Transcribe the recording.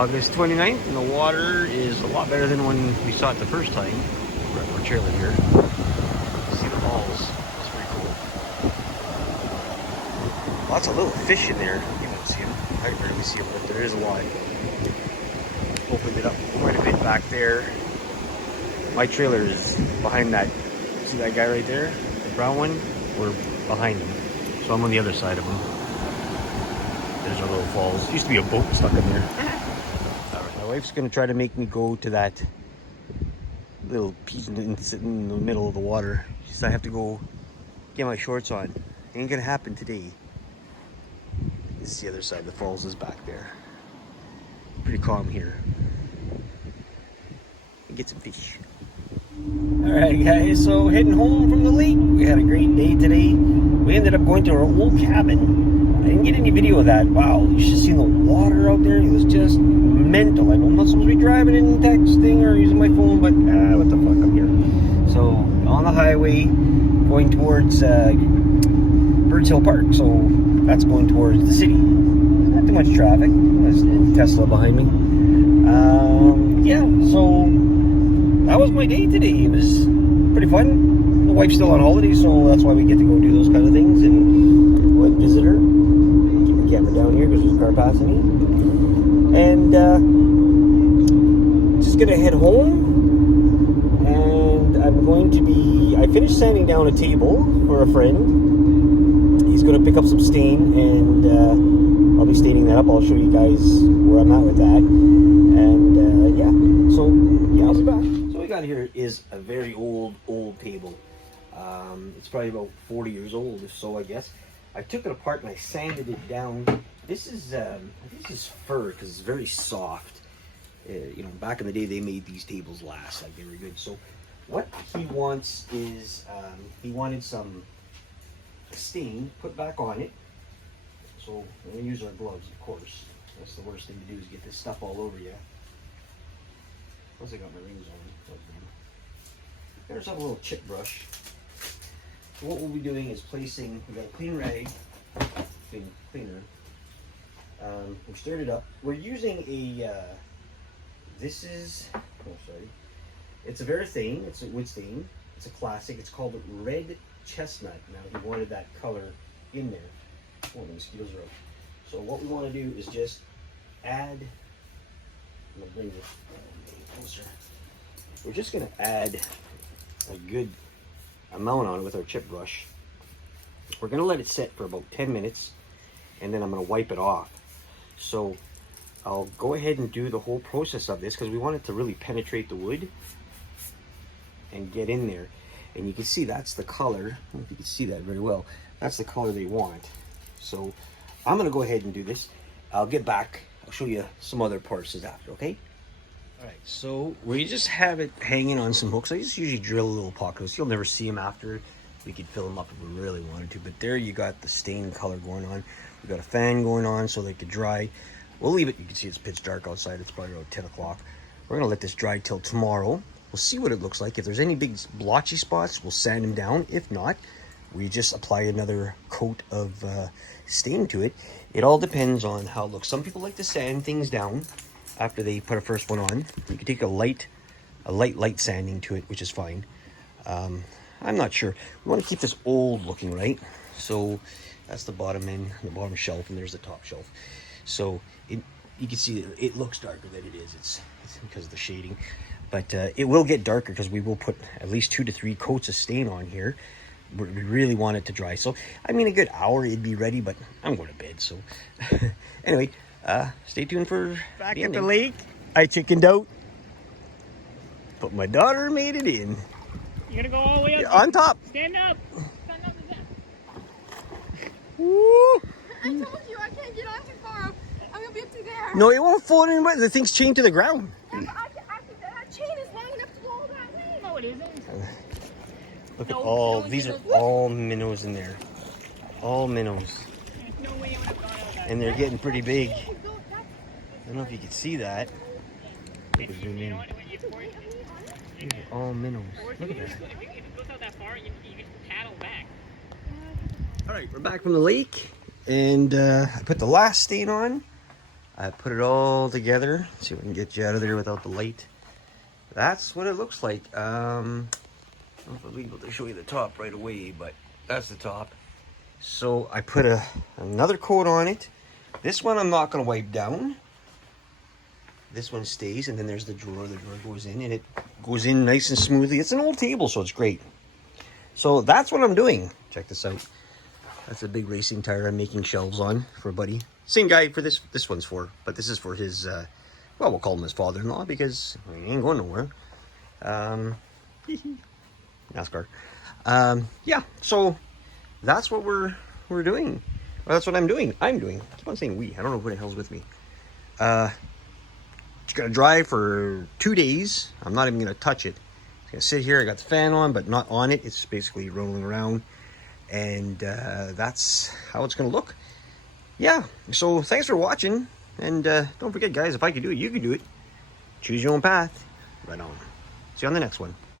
August 29th, and the water is a lot better than when we saw it the first time. We're at our trailer here. See the falls. It's pretty cool. Lots of little fish in there. You won't see them. I can barely see them, but there is a lot. Opened it up quite a bit back there. My trailer is behind that. See that guy right there? The brown one? We're behind him. So I'm on the other side of him. There's our little falls. Used to be a boat stuck in there. Alright, my wife's gonna try to make me go to that little piece and sit in the middle of the water. She said I have to go get my shorts on. Ain't gonna happen today. This is the other side. The falls is back there. Pretty calm here. Get some fish. Alright guys, so heading home from the lake. We had a great day today. We ended up going to our old cabin. I didn't get any video of that. Wow, you should see the water out there. It was just mental. I know I'm not supposed to be driving and texting or using my phone, but what the fuck, I'm here. So, on the highway, going towards Birds Hill Park. So, that's going towards the city. Not too much traffic. There's a little Tesla behind me. Yeah, so that was my day today. It was pretty fun. The wife's still on holiday, so that's why we get to go do those kind of things and go and visit her. Keep the camera down here because there's a car passing me. And just gonna head home. And I'm going to be. I finished sanding down a table for a friend. He's gonna pick up some stain, and I'll be staining that up. I'll show you guys where I'm at with that. And yeah, so yeah, I'll be back. So what we got here is a very old table. It's probably about 40 years old, if so, I guess. I took it apart and I sanded it down. This is fir because it's very soft. You know, back in the day they made these tables last, like they were good. So what he wants is he wanted some stain put back on it. So we're gonna use our gloves, of course. That's the worst thing to do is get this stuff all over you. Plus I got my rings on. There's a little chip brush. So what we'll be doing is placing, we got a clean rag, cleaner. We stirred it up. We're using a, it's a Varathane, it's a wood stain. It's a classic, it's called Red Chestnut. Now he wanted that color in there. Oh, the mosquitoes are out. So what we want to do is just add, I'm going to bring this closer. We're just going to add a good amount on it with our chip brush. We're going to let it set for about 10 minutes and then I'm going to wipe it off. So I'll go ahead and do the whole process of this because we want it to really penetrate the wood and get in there. And you can see that's the color. I don't know if you can see that very well. That's the color they want. So I'm going to go ahead and do this. I'll get back. I'll show you some other parts after, okay? Alright, so we just have it hanging on some hooks. I just usually drill little pockets. You'll never see them after. We could fill them up if we really wanted to. But there you got the stain color going on. We got a fan going on so they could dry. We'll leave it. You can see it's pitch dark outside. It's probably around 10 o'clock. We're going to let this dry till tomorrow. We'll see what it looks like. If there's any big blotchy spots, we'll sand them down. If not, we just apply another coat of stain to it. It all depends on how it looks. Some people like to sand things down after they put a first one on. You can take a light sanding to it, which is fine. I'm not sure. We want to keep this old looking, right? So that's the bottom end, the bottom shelf, and there's the top shelf. So you can see that it looks darker than it is. It's because of the shading. But it will get darker because we will put at least 2 to 3 coats of stain on here. We really want it to dry. So, I mean, a good hour it'd be ready, but I'm going to bed. So, anyway, stay tuned for back at the lake. I chickened out, but my daughter made it in. You're going to go all the way up? Yeah, on top. Stand up. Stand up again. Woo. I told you I can't get on too far. I'm going to be up to there. No, it won't float in. The thing's chained to the ground. That chain is long enough to go all that way. No, it isn't. Look at all, these are all minnows in there. All minnows. There's no way it would have gone out that And they're getting pretty big. I don't know if you can see that. Look at zoom in. These are all minnows. Look at that. If it goes out that far, you can paddle back. All right, we're back from the lake. And I put the last stain on. I put it all together. Let's see if we can get you out of there without the light. That's what it looks like. I don't know if I'll be able to show you the top right away, but that's the top. So I put another coat on it. This one I'm not going to wipe down. This one stays, and then there's the drawer. The drawer goes in, and it goes in nice and smoothly. It's an old table, so it's great. So that's what I'm doing. Check this out. That's a big racing tire I'm making shelves on for a buddy. Same guy for this one's for, but this is for his, well, we'll call him his father-in-law because he ain't going nowhere. NASCAR. Yeah, so that's what we're doing. Well, that's what I'm doing. I keep on saying we. I don't know who the hell's with me. It's gonna dry for 2 days. I'm not even gonna touch it. It's gonna sit here. I got the fan on, but not on it. It's basically rolling around, and that's how it's gonna look. Yeah. So thanks for watching, and don't forget, guys. If I could do it, you can do it. Choose your own path. Right on. See you on the next one.